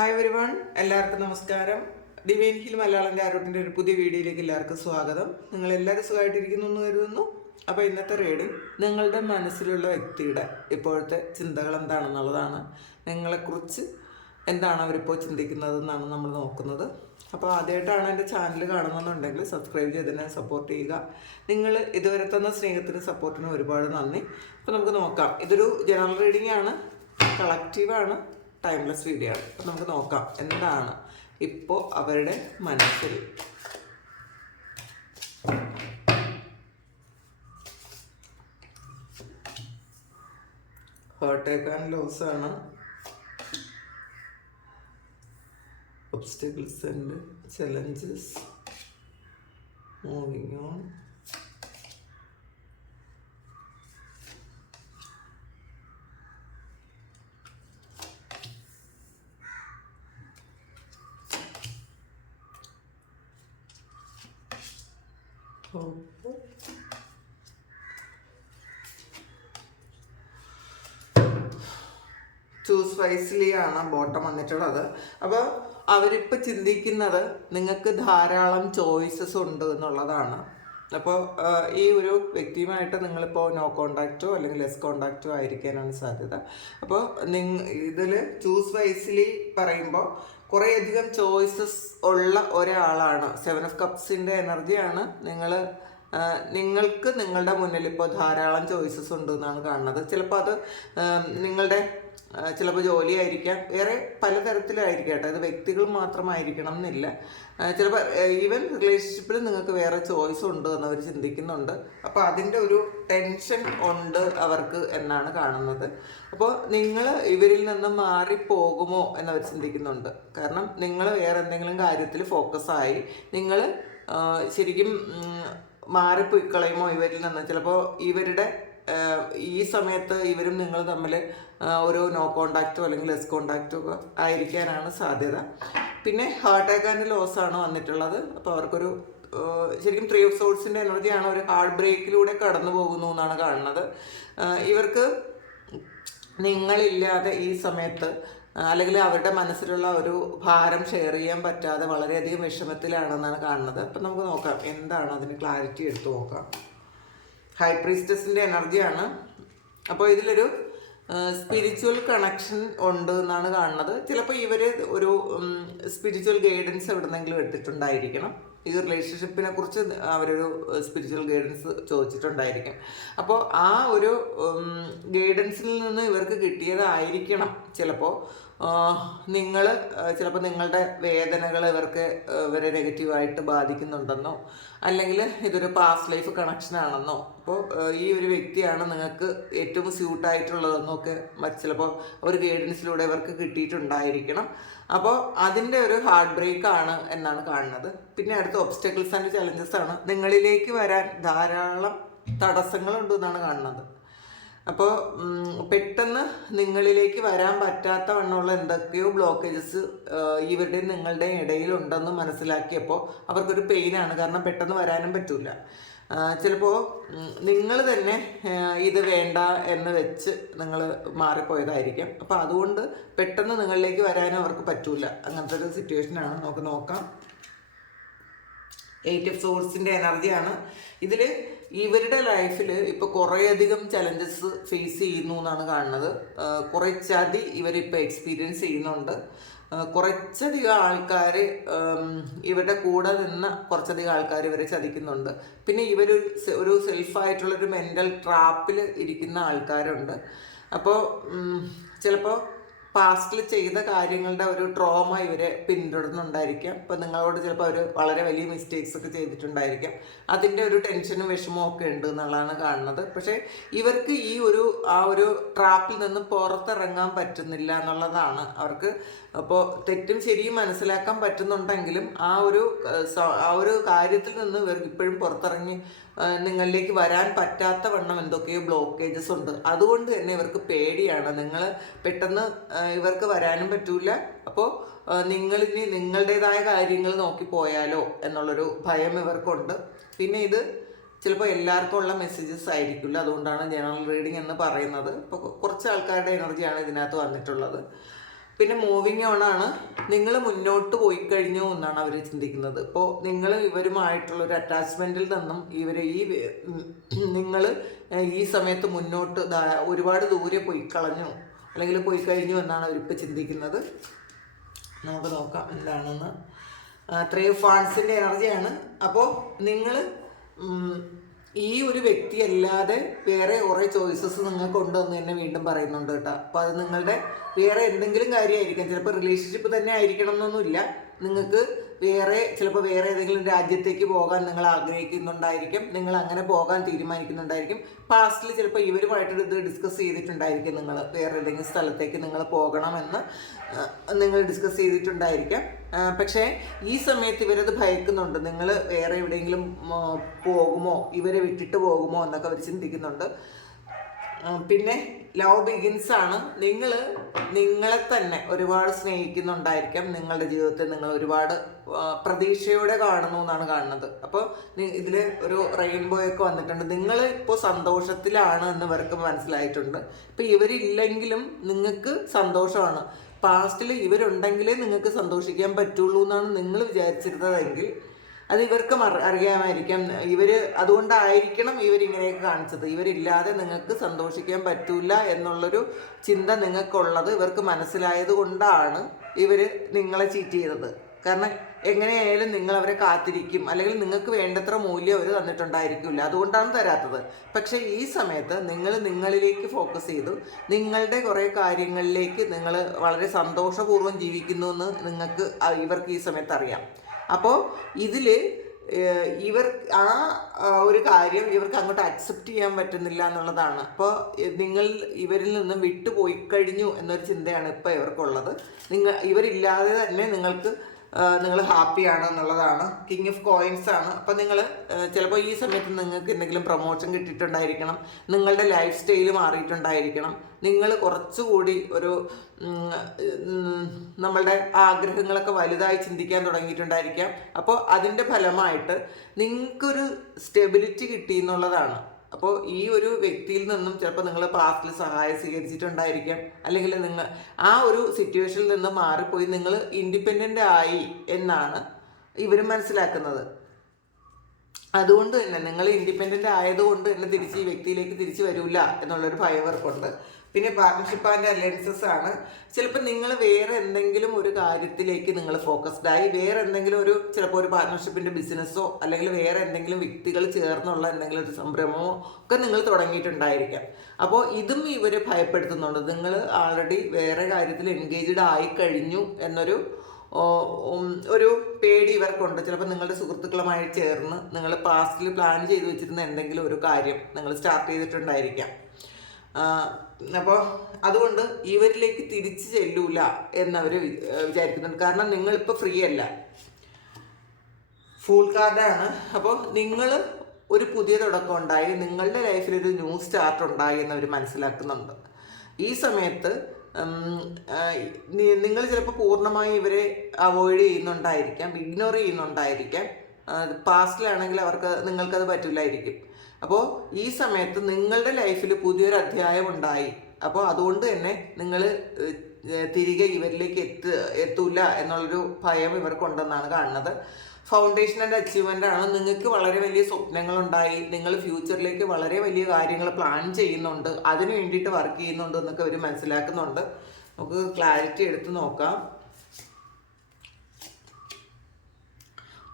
Hi everyone, എല്ലാവർക്കും നമസ്കാരം. Divine hill Malayalam ടാരോട്ടിൻ്റെ ഒരു പുതിയ വീഡിയോയിലേക്ക് എല്ലാവർക്കും സ്വാഗതം. നിങ്ങൾ എല്ലാവരും സുഖമായിട്ടിരിക്കുന്നു എന്ന് കരുതുന്നു. അപ്പോൾ ഇന്നത്തെ റീഡിംഗ് നിങ്ങളുടെ മനസ്സിലുള്ള വ്യക്തിയുടെ ഇപ്പോഴത്തെ ചിന്തകൾ എന്താണെന്നുള്ളതാണ്. നിങ്ങളെക്കുറിച്ച് എന്താണ് അവരിപ്പോൾ ചിന്തിക്കുന്നതെന്നാണ് നമ്മൾ നോക്കുന്നത്. അപ്പോൾ ആദ്യമായിട്ടാണ് എൻ്റെ ചാനൽ കാണുന്നുണ്ടെങ്കിൽ സബ്സ്ക്രൈബ് ചെയ്തതിനെ സപ്പോർട്ട് ചെയ്യുക. നിങ്ങൾ ഇതുവരെ തന്ന സ്നേഹത്തിനും സപ്പോർട്ടിനും ഒരുപാട് നന്ദി. അപ്പോൾ നമുക്ക് നോക്കാം. ഇതൊരു ജനറൽ റീഡിംഗ് ആണ്, കളക്റ്റീവാണ്, ടൈംലെസ് വീഡിയോ ആണ്. അപ്പം നമുക്ക് നോക്കാം എന്താണ് ഇപ്പോൾ അവരുടെ മനസ്സിൽ. ഹേർട്ട് ആൻഡ് ലോസ് ആണ്, obstacles and challenges, moving on, choose wisely ആണ് ബോട്ടം വന്നിട്ടുള്ളത്. അപ്പോൾ അവരിപ്പോൾ ചിന്തിക്കുന്നത് നിങ്ങൾക്ക് ധാരാളം ചോയ്സസ് ഉണ്ട് എന്നുള്ളതാണ്. അപ്പോൾ ഈ ഒരു വ്യക്തിയുമായിട്ട് നിങ്ങളിപ്പോൾ നോ കോണ്ടാക്റ്റോ അല്ലെങ്കിൽ ലെസ് കോണ്ടാക്റ്റോ ആയിരിക്കാനാണ് സാധ്യത. അപ്പോൾ ഇതിൽ ചൂസ് വൈസ്ലി പറയുമ്പോൾ കുറേയധികം ചോയ്സസ് ഉള്ള ഒരാളാണ്. 7 ഓഫ് കപ്സിൻ്റെ എനർജിയാണ്. നിങ്ങൾക്ക് നിങ്ങളുടെ മുന്നിൽ ഇപ്പോൾ ധാരാളം ചോയ്സസ് ഉണ്ട് എന്നാണ് കാണുന്നത്. ചിലപ്പോൾ അത് നിങ്ങളുടെ ചിലപ്പോൾ ജോലിയായിരിക്കാം, വേറെ പലതരത്തിലായിരിക്കാം കേട്ടോ. അത് വ്യക്തികൾ മാത്രമായിരിക്കണം എന്നില്ല. ചിലപ്പോൾ ഈവൻ റിലേഷൻഷിപ്പിൽ നിങ്ങൾക്ക് വേറെ ചോയ്സ് ഉണ്ട് എന്ന് അവർ ചിന്തിക്കുന്നുണ്ട്. അപ്പോൾ അതിൻ്റെ ഒരു ടെൻഷൻ ഉണ്ട് അവർക്ക് എന്നാണ് കാണുന്നത്. അപ്പോൾ നിങ്ങൾ ഇവരിൽ നിന്ന് മാറിപ്പോകുമോ എന്നവർ ചിന്തിക്കുന്നുണ്ട്. കാരണം നിങ്ങൾ വേറെ എന്തെങ്കിലും കാര്യത്തിൽ ഫോക്കസായി നിങ്ങൾ ശരിക്കും മാറിപ്പോയി കളയുമോ ഇവരിൽ നിന്ന്. ചിലപ്പോൾ ഇവരുടെ ഈ സമയത്ത് ഇവരും നിങ്ങൾ തമ്മിൽ ഒരു നോ കോണ്ടാക്റ്റോ അല്ലെങ്കിൽ ലെസ് കോണ്ടാക്റ്റോ ഒക്കെ ആയിരിക്കാനാണ് സാധ്യത. പിന്നെ ഹാർട്ട് ആൻഡ് ലോസ് ആണ് വന്നിട്ടുള്ളത്. അപ്പോൾ അവർക്കൊരു ശരിക്കും 3 ഓഫ് സോൾസിൻ്റെ എനർജിയാണ്. ഒരു ഹാർട്ട് ബ്രേക്കിലൂടെ കടന്നു പോകുന്നു എന്നാണ് കാണുന്നത്. ഇവർക്ക് നിങ്ങളില്ലാതെ ഈ സമയത്ത് അല്ലെങ്കിൽ അവരുടെ മനസ്സിലുള്ള ഒരു ഭാരം ഷെയർ ചെയ്യാൻ പറ്റാതെ വളരെയധികം വിഷമത്തിലാണെന്നാണ് കാണുന്നത്. അപ്പം നമുക്ക് നോക്കാം എന്താണ് അതിന് ക്ലാരിറ്റി എടുത്ത് നോക്കാം. ഹൈ പ്രീസ്റ്റസിൻ്റെ എനർജിയാണ്. അപ്പോൾ ഇതിലൊരു സ്പിരിച്വൽ കണക്ഷൻ ഉണ്ട് എന്നാണ് കാണുന്നത്. ചിലപ്പോൾ ഇവർ ഒരു സ്പിരിച്വൽ ഗൈഡൻസ് എവിടെന്നെങ്കിലും എടുത്തിട്ടുണ്ടായിരിക്കണം. ഈ റിലേഷൻഷിപ്പിനെ കുറിച്ച് അവരൊരു സ്പിരിച്വൽ ഗൈഡൻസ് ചോദിച്ചിട്ടുണ്ടായിരിക്കും. അപ്പോൾ ആ ഒരു ഗൈഡൻസിൽ നിന്ന് ഇവർക്ക് കിട്ടിയതായിരിക്കണം. ചിലപ്പോൾ ചിലപ്പോൾ നിങ്ങളുടെ വേദനകൾ ഇവരെ നെഗറ്റീവായിട്ട് ബാധിക്കുന്നുണ്ടെന്നോ അല്ലെങ്കിൽ ഇതൊരു പാസ്റ്റ് ലൈഫ് കണക്ഷനാണെന്നോ അപ്പോൾ ഈ ഒരു വ്യക്തിയാണ് നിങ്ങൾക്ക് ഏറ്റവും സ്യൂട്ടായിട്ടുള്ളതെന്നോ ഒക്കെ ചിലപ്പോൾ ഒരു ഗൈഡൻസിലൂടെ ഇവർക്ക് കിട്ടിയിട്ടുണ്ടായിരിക്കണം. അപ്പോൾ അതിൻ്റെ ഒരു ഹാർട്ട് ബ്രേക്ക് ആണ് എന്നാണ് കാണുന്നത്. പിന്നെ അടുത്ത ഒബ്സ്റ്റക്കിൾസ് ആൻഡ് ചലഞ്ചസ് ആണ്. നിങ്ങളിലേക്ക് വരാൻ ധാരാളം തടസ്സങ്ങളുണ്ട് എന്നാണ് കാണുന്നത്. അപ്പോൾ പെട്ടെന്ന് നിങ്ങളിലേക്ക് വരാൻ പറ്റാത്ത വണ്ണമുള്ള എന്തൊക്കെയോ ബ്ലോക്കേജസ് ഇവരുടെയും നിങ്ങളുടെയും ഇടയിലുണ്ടെന്ന് മനസ്സിലാക്കിയപ്പോൾ അവർക്കൊരു പെയിനാണ്. കാരണം പെട്ടെന്ന് വരാനും പറ്റില്ല. ചിലപ്പോൾ നിങ്ങൾ തന്നെ ഇത് വേണ്ട എന്ന് വെച്ച് നിങ്ങൾ മാറിപ്പോയതായിരിക്കും. അപ്പോൾ അതുകൊണ്ട് പെട്ടെന്ന് നിങ്ങളിലേക്ക് വരാനും അവർക്ക് പറ്റില്ല. അങ്ങനത്തെ ഒരു സിറ്റുവേഷനാണ്. നമുക്ക് നോക്കാം. 8 ഓഫ് സോഴ്സിൻ്റെ എനർജിയാണ്. ഇതിൽ ഇവരുടെ ലൈഫിൽ ഇപ്പോൾ കുറേയധികം ചലഞ്ചസ് ഫേസ് ചെയ്യുന്നു എന്നാണ് കാണുന്നത്. കുറേ ചതി ഇവരിപ്പോൾ എക്സ്പീരിയൻസ് ചെയ്യുന്നുണ്ട്. കുറച്ചധികം ആൾക്കാർ ഇവരുടെ കൂടെ നിന്ന് കുറച്ചധികം ആൾക്കാർ ഇവരെ ചതിക്കുന്നുണ്ട്. പിന്നെ ഒരു സെൽഫായിട്ടുള്ളൊരു മെൻ്റൽ ട്രാപ്പിൽ ഇരിക്കുന്ന ആൾക്കാരുണ്ട്. അപ്പോൾ ചിലപ്പോൾ പാസ്റ്റിൽ ചെയ്ത കാര്യങ്ങളുടെ ഒരു ട്രോമ ഇവരെ പിന്തുടർന്നുണ്ടായിരിക്കാം. ഇപ്പോൾ നിങ്ങളോട് ചിലപ്പോൾ അവർ വളരെ വലിയ മിസ്റ്റേക്സ് ഒക്കെ ചെയ്തിട്ടുണ്ടായിരിക്കാം. അതിൻ്റെ ഒരു ടെൻഷനും വിഷമവും ഒക്കെ ഉണ്ട് എന്നുള്ളതാണ് കാണുന്നത്. പക്ഷേ ഇവർക്ക് ആ ഒരു ട്രാപ്പിൽ നിന്ന് പുറത്തിറങ്ങാൻ പറ്റുന്നില്ല എന്നുള്ളതാണ് അവർക്ക്. അപ്പോൾ തെറ്റും ശരിയും മനസ്സിലാക്കാൻ പറ്റുന്നുണ്ടെങ്കിലും ആ ഒരു കാര്യത്തിൽ നിന്ന് ഇവർക്ക് ഇപ്പോഴും പുറത്തിറങ്ങി നിങ്ങളിലേക്ക് വരാൻ പറ്റാത്ത വണ്ണം എന്തൊക്കെയോ ബ്ലോക്കേജസ് ഉണ്ട്. അതുകൊണ്ട് തന്നെ ഇവർക്ക് പേടിയാണ്. നിങ്ങൾ പെട്ടെന്ന് ഇവർക്ക് വരാനും പറ്റൂല. അപ്പോൾ നിങ്ങളിനി നിങ്ങളുടേതായ കാര്യങ്ങൾ നോക്കി പോയാലോ എന്നുള്ളൊരു ഭയം ഇവർക്കുണ്ട്. പിന്നെ ഇത് ചിലപ്പോൾ എല്ലാവർക്കും ഉള്ള മെസ്സേജസ് ആയിരിക്കില്ല. അതുകൊണ്ടാണ് ജനറൽ റീഡിംഗ് എന്ന് പറയുന്നത്. ഇപ്പോൾ കുറച്ച് ആൾക്കാരുടെ എനർജിയാണ് ഇതിനകത്ത് വന്നിട്ടുള്ളത്. പിന്നെ മൂവിങ് ഓൺ ആണ്. നിങ്ങൾ മുന്നോട്ട് പോയി കഴിഞ്ഞു എന്നാണ് അവർ ചിന്തിക്കുന്നത്. ഇപ്പോൾ നിങ്ങൾ ഇവരുമായിട്ടുള്ള ഒരു അറ്റാച്ച്മെൻറ്റിൽ നിന്നും നിങ്ങൾ ഈ സമയത്ത് മുന്നോട്ട് ഒരുപാട് ദൂരെ പോയി കളഞ്ഞു അല്ലെങ്കിൽ പോയി കഴിഞ്ഞു എന്നാണ് അവരിപ്പോൾ ചിന്തിക്കുന്നത്. നമുക്ക് നോക്കാം എന്താണെന്ന്. 3 ഓഫ് വാണ്ട്സിൻ്റെ എനർജിയാണ്. അപ്പോൾ നിങ്ങൾ ഈ ഒരു വ്യക്തി അല്ലാതെ വേറെ കുറേ ചോയ്സസ് നിങ്ങൾക്ക് ഉണ്ടെന്ന് തന്നെ വീണ്ടും പറയുന്നുണ്ട് കേട്ടോ. അപ്പോൾ അത് നിങ്ങളുടെ വേറെ എന്തെങ്കിലും കാര്യമായിരിക്കാം. ചിലപ്പോൾ റിലേഷൻഷിപ്പ് തന്നെ ആയിരിക്കണം എന്നൊന്നുമില്ല. നിങ്ങൾക്ക് ചിലപ്പോൾ വേറെ ഏതെങ്കിലും രാജ്യത്തേക്ക് പോകാൻ നിങ്ങൾ ആഗ്രഹിക്കുന്നുണ്ടായിരിക്കും. നിങ്ങൾ അങ്ങനെ പോകാൻ തീരുമാനിക്കുന്നുണ്ടായിരിക്കും. പാസ്റ്റിൽ ചിലപ്പോൾ ഇവരുമായിട്ട് ഇത് ഡിസ്കസ് ചെയ്തിട്ടുണ്ടായിരിക്കും. നിങ്ങൾ വേറെ ഏതെങ്കിലും സ്ഥലത്തേക്ക് നിങ്ങൾ പോകണമെന്ന് നിങ്ങൾ ഡിസ്കസ് ചെയ്തിട്ടുണ്ടായിരിക്കാം. പക്ഷേ ഈ സമയത്ത് ഇവരത് ഭയക്കുന്നുണ്ട്. നിങ്ങൾ വേറെ എവിടെയെങ്കിലും പോകുമോ, ഇവരെ വിട്ടിട്ട് പോകുമോ എന്നൊക്കെ അവർ ചിന്തിക്കുന്നുണ്ട്. പിന്നെ ലവ് ബിഗിൻസ് ആണ്. നിങ്ങൾ നിങ്ങളെ തന്നെ ഒരുപാട് സ്നേഹിക്കുന്നുണ്ടായിരിക്കാം. നിങ്ങളുടെ ജീവിതത്തിൽ നിങ്ങൾ ഒരുപാട് പ്രതീക്ഷയോടെ കാണുന്നു എന്നാണ് കാണുന്നത്. അപ്പോൾ ഇതിൽ ഒരു റെയിൻബോ ഒക്കെ വന്നിട്ടുണ്ട്. നിങ്ങൾ ഇപ്പോൾ സന്തോഷത്തിലാണ് എന്ന് ഇവർക്ക് മനസ്സിലായിട്ടുണ്ട്. ഇപ്പോൾ ഇവരില്ലെങ്കിലും നിങ്ങൾക്ക് സന്തോഷമാണ്. പാസ്റ്റിൽ ഇവരുണ്ടെങ്കിലേ നിങ്ങൾക്ക് സന്തോഷിക്കാൻ പറ്റുള്ളൂ എന്നാണ് നിങ്ങൾ വിചാരിച്ചിരുന്നതെങ്കിൽ അത് ഇവർക്കും അറിയാമായിരിക്കാം. അതുകൊണ്ടായിരിക്കണം ഇവരിങ്ങനെയൊക്കെ കാണിച്ചത്. ഇവരില്ലാതെ നിങ്ങൾക്ക് സന്തോഷിക്കാൻ പറ്റൂല എന്നുള്ളൊരു ചിന്ത നിങ്ങൾക്കുള്ളത് ഇവർക്ക് മനസ്സിലായത് കൊണ്ടാണ് ഇവർ നിങ്ങളെ ചീറ്റ് ചെയ്തത്. കാരണം എങ്ങനെയായാലും നിങ്ങൾ അവരെ കാത്തിരിക്കും, അല്ലെങ്കിൽ നിങ്ങൾക്ക് വേണ്ടത്ര മൂല്യം അവർ തന്നിട്ടുണ്ടായിരിക്കില്ല, അതുകൊണ്ടാണ് തരാത്തത്. പക്ഷേ ഈ സമയത്ത് നിങ്ങൾ നിങ്ങളിലേക്ക് ഫോക്കസ് ചെയ്തു, നിങ്ങളുടെ കുറേ കാര്യങ്ങളിലേക്ക് നിങ്ങൾ വളരെ സന്തോഷപൂർവ്വം ജീവിക്കുന്നു എന്ന് ഇവർക്ക് ഈ സമയത്ത് അറിയാം. അപ്പോൾ ഇതിൽ ഒരു കാര്യം ഇവർക്ക് അങ്ങോട്ട് അക്സെപ്റ്റ് ചെയ്യാൻ പറ്റുന്നില്ല എന്നുള്ളതാണ്. അപ്പോൾ നിങ്ങൾ ഇവരിൽ നിന്നും വിട്ടുപോയി കഴിഞ്ഞു എന്നൊരു ചിന്തയാണ് ഇപ്പോൾ ഇവർക്കുള്ളത്. ഇവരില്ലാതെ തന്നെ നിങ്ങൾ ഹാപ്പിയാണ് എന്നുള്ളതാണ്. കിങ് ഓഫ് കോയിൻസ് ആണ്. അപ്പം നിങ്ങൾ ചിലപ്പോൾ ഈ സമയത്ത് നിങ്ങൾക്ക് എന്തെങ്കിലും പ്രൊമോഷൻ കിട്ടിയിട്ടുണ്ടായിരിക്കണം, നിങ്ങളുടെ ലൈഫ് സ്റ്റൈൽ മാറിയിട്ടുണ്ടായിരിക്കണം, നിങ്ങൾ കുറച്ചുകൂടി നമ്മളുടെ ആഗ്രഹങ്ങളൊക്കെ വലുതായി ചിന്തിക്കാൻ തുടങ്ങിയിട്ടുണ്ടായിരിക്കാം. അപ്പോൾ അതിൻ്റെ ഫലമായിട്ട് നിങ്ങൾക്കൊരു സ്റ്റെബിലിറ്റി കിട്ടി എന്നുള്ളതാണ്. അപ്പോൾ ഈ ഒരു വ്യക്തിയിൽ നിന്നും ചിലപ്പോൾ നിങ്ങൾ പാസ്റ്റിൽ സഹായം സ്വീകരിച്ചിട്ടുണ്ടായിരിക്കാം, അല്ലെങ്കിൽ നിങ്ങൾ ആ ഒരു സിറ്റുവേഷനിൽ നിന്ന് മാറിപ്പോയി നിങ്ങൾ ഇൻഡിപെൻഡൻ്റ് ആയി എന്നാണ് ഇവർ മനസ്സിലാക്കുന്നത്. അതുകൊണ്ട് തന്നെ നിങ്ങൾ ഇൻഡിപെൻഡൻ്റ് ആയതുകൊണ്ട് തന്നെ ഈ വ്യക്തിയിലേക്ക് തിരിച്ചു വരില്ല എന്നുള്ളൊരു ഭയം ഇവർക്കുണ്ട്. പിന്നെ പാർട്ട്ണർഷിപ്പ് ആൻഡ് അലയൻസസ് ആണ്. ചിലപ്പോൾ നിങ്ങൾ വേറെ എന്തെങ്കിലും ഒരു കാര്യത്തിലേക്ക് നിങ്ങൾ ഫോക്കസ്ഡായി വേറെ എന്തെങ്കിലും ചിലപ്പോൾ ഒരു പാർട്ട്ണർഷിപ്പിൻ്റെ ബിസിനസ്സോ അല്ലെങ്കിൽ വേറെ എന്തെങ്കിലും വ്യക്തികൾ ചേർന്നുള്ള എന്തെങ്കിലും ഒരു സംരംഭമോ ഒക്കെ നിങ്ങൾ തുടങ്ങിയിട്ടുണ്ടായിരിക്കാം. അപ്പോൾ ഇതും ഇവരെ ഭയപ്പെടുത്തുന്നുണ്ട്. നിങ്ങൾ ആൾറെഡി വേറെ കാര്യത്തിൽ എൻഗേജ്ഡ് ആയി കഴിഞ്ഞു ഒരു പേടി ഇവർക്കുണ്ട്. ചിലപ്പോൾ നിങ്ങളുടെ സുഹൃത്തുക്കളുമായി ചേർന്ന് നിങ്ങൾ പാസ്റ്റിൽ പ്ലാൻ ചെയ്ത് വെച്ചിരുന്ന എന്തെങ്കിലും ഒരു കാര്യം നിങ്ങൾ സ്റ്റാർട്ട് ചെയ്തിട്ടുണ്ടായിരിക്കാം. അപ്പോൾ അതുകൊണ്ട് ഇവരിലേക്ക് തിരിച്ചു ചെല്ലൂല എന്നവർ വിചാരിക്കുന്നുണ്ട്. കാരണം നിങ്ങളിപ്പോൾ ഫ്രീ അല്ല. ഫൂൾ കാർഡാണ്. അപ്പോൾ നിങ്ങൾ ഒരു പുതിയ തുടക്കം ഉണ്ടായി, നിങ്ങളുടെ ലൈഫിലൊരു ന്യൂ സ്റ്റാർട്ട് ഉണ്ടായി എന്നവർ മനസ്സിലാക്കുന്നുണ്ട്. ഈ സമയത്ത് നിങ്ങൾ ചിലപ്പോൾ പൂർണ്ണമായി ഇവരെ അവോയ്ഡ് ചെയ്യുന്നുണ്ടായിരിക്കാം, ഇഗ്നോർ ചെയ്യുന്നുണ്ടായിരിക്കാം. പാസ്റ്റിലാണെങ്കിൽ നിങ്ങൾക്കത് പറ്റില്ലായിരിക്കും. അപ്പോൾ ഈ സമയത്ത് നിങ്ങളുടെ ലൈഫിൽ പുതിയൊരു അധ്യായം ഉണ്ടായി. അപ്പോൾ അതുകൊണ്ട് തന്നെ നിങ്ങൾ തിരികെ ഇവരിലേക്ക് എത്തൂല എന്നുള്ളൊരു ഭയം ഇവർക്കുണ്ടെന്നാണ് കാണുന്നത്. ഫൗണ്ടേഷൻ ആൻഡ് അച്ചീവ്മെൻ്റ് ആണ്. നിങ്ങൾക്ക് വളരെ വലിയ സ്വപ്നങ്ങളുണ്ടായി, നിങ്ങൾ ഫ്യൂച്ചറിലേക്ക് വളരെ വലിയ കാര്യങ്ങൾ പ്ലാൻ ചെയ്യുന്നുണ്ട്, അതിന് വേണ്ടിയിട്ട് വർക്ക് ചെയ്യുന്നുണ്ട് എന്നൊക്കെ അവർ മനസ്സിലാക്കുന്നുണ്ട്. നമുക്ക് ക്ലാരിറ്റി എടുത്ത് നോക്കാം.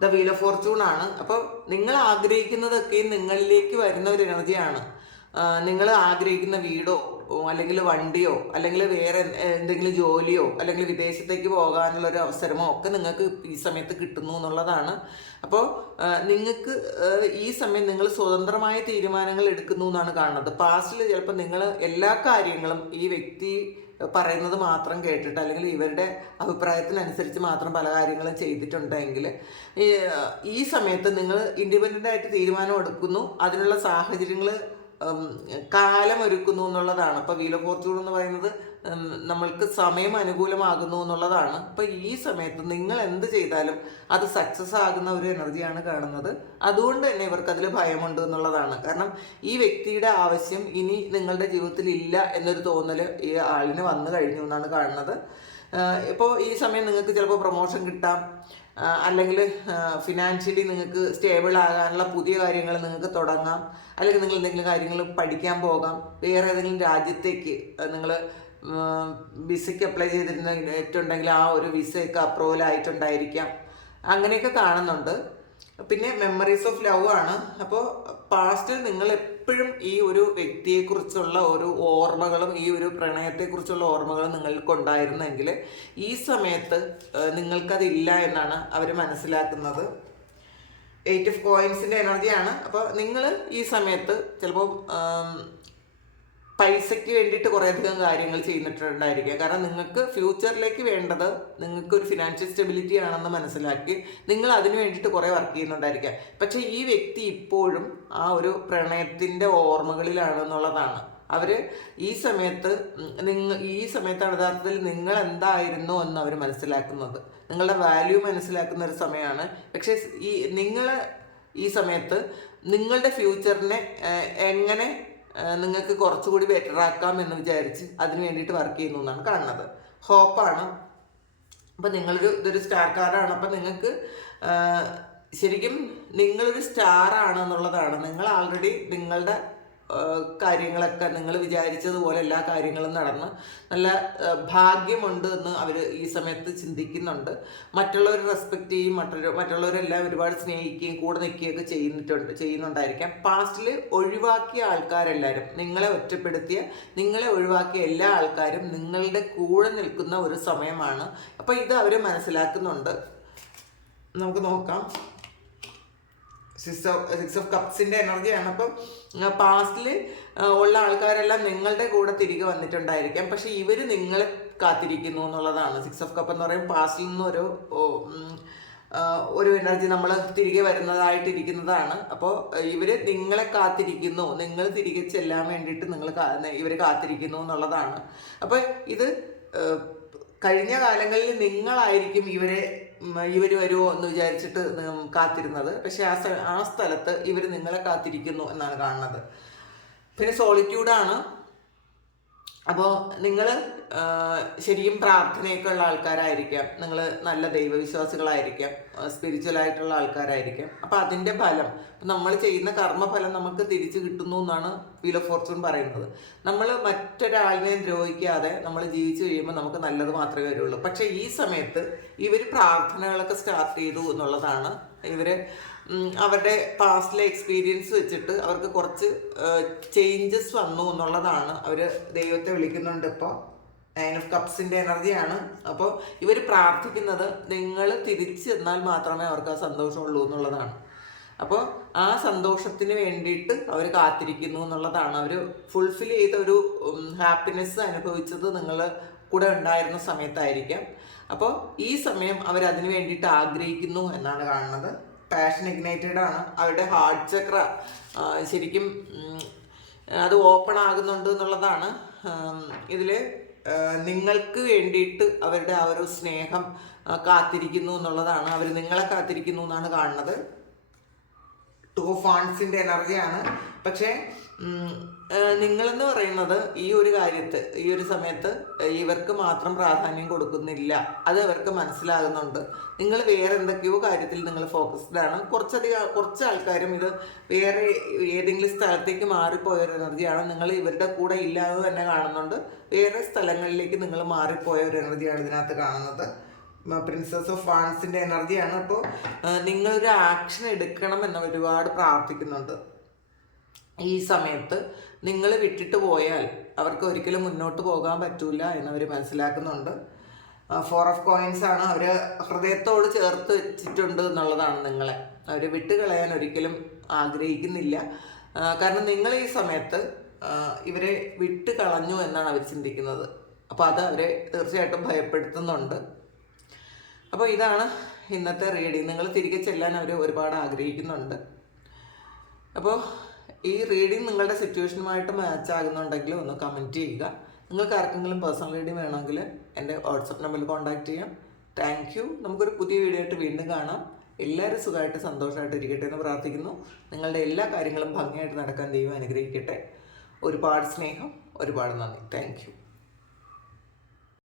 ദ വീൽ ഓഫ് ഫോർച്യൂൺ ആണ്. അപ്പോൾ നിങ്ങൾ ആഗ്രഹിക്കുന്നതൊക്കെ നിങ്ങളിലേക്ക് വരുന്ന ഒരു എനർജിയാണ്. നിങ്ങൾ ആഗ്രഹിക്കുന്ന വീടോ അല്ലെങ്കിൽ വണ്ടിയോ അല്ലെങ്കിൽ വേറെ എന്തെങ്കിലും ജോലിയോ അല്ലെങ്കിൽ വിദേശത്തേക്ക് പോകാനുള്ള ഒരു അവസരമോ ഒക്കെ നിങ്ങൾക്ക് ഈ സമയത്ത് കിട്ടുന്നു എന്നുള്ളതാണ്. അപ്പോൾ നിങ്ങൾക്ക് ഈ സമയം നിങ്ങൾ സ്വതന്ത്രമായ തീരുമാനങ്ങൾ എടുക്കുന്നു എന്നാണ് കാണുന്നത്. പാസ്റ്റിൽ ചിലപ്പോൾ നിങ്ങൾ എല്ലാ കാര്യങ്ങളും ഈ വ്യക്തി പറയുന്നത് മാത്രം കേട്ടിട്ട് അല്ലെങ്കിൽ ഇവരുടെ അഭിപ്രായത്തിനനുസരിച്ച് മാത്രം പല കാര്യങ്ങളും ചെയ്തിട്ടുണ്ടെങ്കിൽ ഈ സമയത്ത് നിങ്ങൾ ഇൻഡിപെൻഡൻ്റ് ആയിട്ട് തീരുമാനം എടുക്കുന്നു, അതിനുള്ള സാഹചര്യങ്ങൾ കാലം ഒരുക്കുന്നു എന്നുള്ളതാണ്. അപ്പോൾ വീൽ ഓഫ് ഫോർച്യൂൺ എന്ന് പറയുന്നത് നമ്മൾക്ക് സമയം അനുകൂലമാകുന്നു എന്നുള്ളതാണ്. അപ്പോൾ ഈ സമയത്ത് നിങ്ങൾ എന്ത് ചെയ്താലും അത് സക്സസ് ആകുന്ന ഒരു എനർജിയാണ് കാണുന്നത്. അതുകൊണ്ട് തന്നെ ഇവർക്ക് അതിൽ ഭയമുണ്ട് എന്നുള്ളതാണ്. കാരണം ഈ വ്യക്തിയുടെ ആവശ്യം ഇനി നിങ്ങളുടെ ജീവിതത്തിൽ ഇല്ല എന്നൊരു തോന്നൽ ഈ ആളിന് വന്നു കഴിഞ്ഞു എന്നാണ് കാണുന്നത്. ഇപ്പോൾ ഈ സമയം നിങ്ങൾക്ക് ചിലപ്പോൾ പ്രൊമോഷൻ കിട്ടാം, അല്ലെങ്കിൽ ഫിനാൻഷ്യലി നിങ്ങൾക്ക് സ്റ്റേബിൾ ആകാനുള്ള പുതിയ കാര്യങ്ങൾ നിങ്ങൾക്ക് തുടങ്ങാം, അല്ലെങ്കിൽ നിങ്ങൾ എന്തെങ്കിലും കാര്യങ്ങൾ പഠിക്കാൻ പോകാം, വേറെ ഏതെങ്കിലും രാജ്യത്തേക്ക് നിങ്ങൾ വിസയ്ക്ക് അപ്ലൈ ചെയ്തിട്ടുണ്ടെങ്കിൽ ആ ഒരു വിസയൊക്കെ അപ്രൂവൽ ആയിട്ടുണ്ടായിരിക്കാം, അങ്ങനെയൊക്കെ കാണുന്നുണ്ട്. പിന്നെ മെമ്മറീസ് ഓഫ് ലവ് ആണ്. അപ്പോൾ പാസ്റ്റിൽ നിങ്ങൾ എപ്പോഴും ഈ ഒരു വ്യക്തിയെക്കുറിച്ചുള്ള ഒരു ഓർമ്മകളും ഈ ഒരു പ്രണയത്തെക്കുറിച്ചുള്ള ഓർമ്മകളും നിങ്ങൾക്കുണ്ടായിരുന്നെങ്കിൽ ഈ സമയത്ത് നിങ്ങൾക്കതില്ല എന്നാണ് അവർ മനസ്സിലാക്കുന്നത്. 8 ഓഫ് കോയിൻസിൻ്റെ എനർജിയാണ്. അപ്പോൾ നിങ്ങൾ ഈ സമയത്ത് ചിലപ്പോൾ പൈസയ്ക്ക് വേണ്ടിയിട്ട് കുറേയധികം കാര്യങ്ങൾ ചെയ്തിട്ടുണ്ടായിരിക്കുക. കാരണം നിങ്ങൾക്ക് ഫ്യൂച്ചറിലേക്ക് വേണ്ടത് നിങ്ങൾക്കൊരു ഫിനാൻഷ്യൽ സ്റ്റെബിലിറ്റി ആണെന്ന് മനസ്സിലാക്കി നിങ്ങൾ അതിന് വേണ്ടിയിട്ട് കുറേ വർക്ക് ചെയ്യുന്നുണ്ടായിരിക്കുക. പക്ഷേ ഈ വ്യക്തി ഇപ്പോഴും ആ ഒരു പ്രണയത്തിൻ്റെ ഓർമ്മകളിലാണെന്നുള്ളതാണ്. അവർ ഈ സമയത്താണ് യഥാർത്ഥത്തിൽ നിങ്ങൾ എന്തായിരുന്നു എന്ന് അവർ മനസ്സിലാക്കുന്നത്, നിങ്ങളുടെ വാല്യൂ മനസ്സിലാക്കുന്ന ഒരു സമയമാണ്. പക്ഷേ നിങ്ങൾ ഈ സമയത്ത് നിങ്ങളുടെ ഫ്യൂച്ചറിനെ എങ്ങനെ നിങ്ങൾക്ക് കുറച്ചുകൂടി ബെറ്റർ ആക്കാം എന്ന് വിചാരിച്ച് അതിന് വേണ്ടിയിട്ട് വർക്ക് ചെയ്യുന്നു എന്നാണ് കാണുന്നത്. ഹോപ്പാണ്. അപ്പം ഇതൊരു സ്റ്റാർ കാർഡാണ്. അപ്പം നിങ്ങൾക്ക് ശരിക്കും നിങ്ങളൊരു സ്റ്റാർ ആണ് എന്നുള്ളതാണ്. നിങ്ങൾ ആൾറെഡി നിങ്ങളുടെ കാര്യങ്ങളൊക്കെ നിങ്ങൾ വിചാരിച്ചതുപോലെ എല്ലാ കാര്യങ്ങളും നടന്ന് നല്ല ഭാഗ്യമുണ്ട് എന്ന് അവർ ഈ സമയത്ത് ചിന്തിക്കുന്നുണ്ട്. മറ്റുള്ളവർ റെസ്പെക്റ്റ് ചെയ്യും, മറ്റുള്ളവരെല്ലാം ഒരുപാട് സ്നേഹിക്കുകയും കൂടെ നിൽക്കുകയൊക്കെ ചെയ്യുന്നുണ്ടായിരിക്കാം. പാസ്റ്റിൽ ഒഴിവാക്കിയ ആൾക്കാരെല്ലാവരും, നിങ്ങളെ ഒഴിവാക്കിയ എല്ലാ ആൾക്കാരും നിങ്ങളുടെ കൂടെ നിൽക്കുന്ന ഒരു സമയമാണ്. അപ്പോൾ ഇത് അവർ മനസ്സിലാക്കുന്നുണ്ട്. നമുക്ക് നോക്കാം. 6 ഓഫ് കപ്സിൻ്റെ എനർജിയാണ്. അപ്പം പാസ്റ്റിൽ ഉള്ള ആൾക്കാരെല്ലാം നിങ്ങളുടെ കൂടെ തിരികെ വന്നിട്ടുണ്ടായിരിക്കാം, പക്ഷെ ഇവർ നിങ്ങളെ കാത്തിരിക്കുന്നു എന്നുള്ളതാണ്. 6 ഓഫ് കപ്പ് എന്ന് പറയുമ്പോൾ പാസ്റ്റിൽ നിന്ന് ഒരു എനർജി നമ്മൾ തിരികെ വരുന്നതായിട്ടിരിക്കുന്നതാണ്. അപ്പോൾ ഇവർ നിങ്ങളെ കാത്തിരിക്കുന്നു, നിങ്ങൾ തിരികെ ചെല്ലാൻ വേണ്ടിയിട്ട് ഇവർ കാത്തിരിക്കുന്നു എന്നുള്ളതാണ്. അപ്പോൾ ഇത് കഴിഞ്ഞ കാലങ്ങളിൽ നിങ്ങളായിരിക്കും ഇവർ വരുമോ എന്ന് വിചാരിച്ചിട്ട് കാത്തിരുന്നത്, പക്ഷെ ആ സ്ഥലത്ത് ഇവർ നിങ്ങളെ കാത്തിരിക്കുന്നു എന്നാണ് കാണുന്നത്. പിന്നെ സോളിറ്റ്യൂഡാണ്. അപ്പോൾ നിങ്ങൾ ശരിക്കും പ്രാർത്ഥനയൊക്കെ ഉള്ള ആൾക്കാരായിരിക്കാം, നിങ്ങൾ നല്ല ദൈവവിശ്വാസികളായിരിക്കാം, സ്പിരിച്വലായിട്ടുള്ള ആൾക്കാരായിരിക്കാം. അപ്പോൾ അതിൻ്റെ ഫലം, നമ്മൾ ചെയ്യുന്ന കർമ്മഫലം നമുക്ക് തിരിച്ചു കിട്ടുന്നു എന്നാണ് വീൽ ഓഫ് ഫോർച്യൂൺ പറയുന്നത്. നമ്മൾ മറ്റൊരാളിനെയും ദ്രോഹിക്കാതെ നമ്മൾ ജീവിച്ചു കഴിയുമ്പോൾ നമുക്ക് നല്ലത് മാത്രമേ വരുള്ളൂ. പക്ഷേ ഈ സമയത്ത് ഇവർ പ്രാർത്ഥനകളൊക്കെ സ്റ്റാർട്ട് ചെയ്തു എന്നുള്ളതാണ്. ഇവർ അവരുടെ പാസ്റ്റിലെ എക്സ്പീരിയൻസ് വെച്ചിട്ട് അവർക്ക് കുറച്ച് ചേഞ്ചസ് വന്നു എന്നുള്ളതാണ്. അവർ ദൈവത്തെ വിളിക്കുന്നുണ്ട്. ഇപ്പോൾ 9 ഓഫ് കപ്സിൻ്റെ എനർജിയാണ്. അപ്പോൾ ഇവർ പ്രാർത്ഥിക്കുന്നത് നിങ്ങൾ തിരിച്ചു ചെന്നാൽ മാത്രമേ അവർക്ക് ആ സന്തോഷമുള്ളൂ എന്നുള്ളതാണ്. അപ്പോൾ ആ സന്തോഷത്തിന് വേണ്ടിയിട്ട് അവർ കാത്തിരിക്കുന്നു എന്നുള്ളതാണ്. അവർ ഫുൾഫിൽ ചെയ്ത ഒരു ഹാപ്പിനെസ് അനുഭവിച്ചത് നിങ്ങൾ കൂടെ ഉണ്ടായിരുന്ന സമയത്തായിരിക്കാം. അപ്പോൾ ഈ സമയം അവരതിന് വേണ്ടിയിട്ട് ആഗ്രഹിക്കുന്നു എന്നാണ് കാണുന്നത്. പാഷൻ ഇഗ്നൈറ്റഡ് ആണ്. അവരുടെ ഹാർട്ട് ചക്ര ശരിക്കും അത് ഓപ്പൺ ആകുന്നുണ്ട് എന്നുള്ളതാണ്. ഇതിൽ നിങ്ങൾക്ക് വേണ്ടിയിട്ട് അവരുടെ ആ ഒരു സ്നേഹം കാത്തിരിക്കുന്നു എന്നുള്ളതാണ്. അവർ നിങ്ങളെ കാത്തിരിക്കുന്നു എന്നാണ് കാണുന്നത്. 2 ഓഫ് വാണ്ട്സിൻ്റെ എനർജിയാണ്. പക്ഷേ നിങ്ങളെന്ന് പറയുന്നത് ഈ ഒരു സമയത്ത് ഇവർക്ക് മാത്രം പ്രാധാന്യം കൊടുക്കുന്നില്ല, അത് അവർക്ക് മനസ്സിലാകുന്നുണ്ട്. നിങ്ങൾ വേറെ എന്തൊക്കെയോ കാര്യത്തിൽ നിങ്ങൾ ഫോക്കസ്ഡ് ആണ്. കുറച്ച് ആൾക്കാരും ഇത് വേറെ ഏതെങ്കിലും സ്ഥലത്തേക്ക് മാറിപ്പോയ ഒരു എനർജിയാണ്. നിങ്ങൾ ഇവരുടെ കൂടെ ഇല്ലാതെ തന്നെ കാണുന്നുണ്ട്. വേറെ സ്ഥലങ്ങളിലേക്ക് നിങ്ങൾ മാറിപ്പോയ ഒരു എനർജിയാണ് ഇതിനകത്ത് കാണുന്നത്. പ്രിൻസസ് ഓഫ് വാണ്ട്സിൻ്റെ എനർജിയാണ്. അപ്പോൾ നിങ്ങളൊരു ആക്ഷൻ എടുക്കണം എന്ന് ഒരുപാട് പ്രാർത്ഥിക്കുന്നുണ്ട്. ഈ സമയത്ത് നിങ്ങൾ വിട്ടിട്ട് പോയാൽ അവർക്ക് ഒരിക്കലും മുന്നോട്ട് പോകാൻ പറ്റൂല എന്നവർ മനസ്സിലാക്കുന്നുണ്ട്. 4 ഓഫ് കോയിൻസ് ആണ്. അവർ ഹൃദയത്തോട് ചേർത്ത് വെച്ചിട്ടുണ്ട് എന്നുള്ളതാണ് നിങ്ങളെ. അവർ വിട്ടുകളയാൻ ഒരിക്കലും ആഗ്രഹിക്കുന്നില്ല. കാരണം നിങ്ങൾ ഈ സമയത്ത് ഇവരെ വിട്ട് കളഞ്ഞു എന്നാണ് അവർ ചിന്തിക്കുന്നത്. അപ്പോൾ അത് അവരെ തീർച്ചയായിട്ടും ഭയപ്പെടുത്തുന്നുണ്ട്. അപ്പോൾ ഇതാണ് ഇന്നത്തെ റീഡിങ്. നിങ്ങൾ തിരികെ ചെല്ലാൻ അവർ ഒരുപാട് ആഗ്രഹിക്കുന്നുണ്ട്. അപ്പോൾ ഈ റീഡിങ് നിങ്ങളുടെ സിറ്റുവേഷനുമായിട്ട് മാച്ച് ആകുന്നുണ്ടെങ്കിൽ ഒന്ന് കമൻറ്റ് ചെയ്യുക. നിങ്ങൾക്ക് ആർക്കെങ്കിലും പേഴ്സണൽ റീഡിങ് വേണമെങ്കിൽ എൻ്റെ വാട്സപ്പ് നമ്പറിൽ കോൺടാക്റ്റ് ചെയ്യാം. Thank you. നമുക്കൊരു പുതിയ വീഡിയോ ആയിട്ട് വീണ്ടും കാണാം. എല്ലാവരും സുഖമായിട്ട് സന്തോഷമായിട്ട് ഇരിക്കട്ടെ എന്ന് പ്രാർത്ഥിക്കുന്നു. നിങ്ങളുടെ എല്ലാ കാര്യങ്ങളും ഭംഗിയായിട്ട് നടക്കാൻ ദൈവം അനുഗ്രഹിക്കട്ടെ. ഒരുപാട് സ്നേഹം, ഒരുപാട് നന്ദി. Thank you.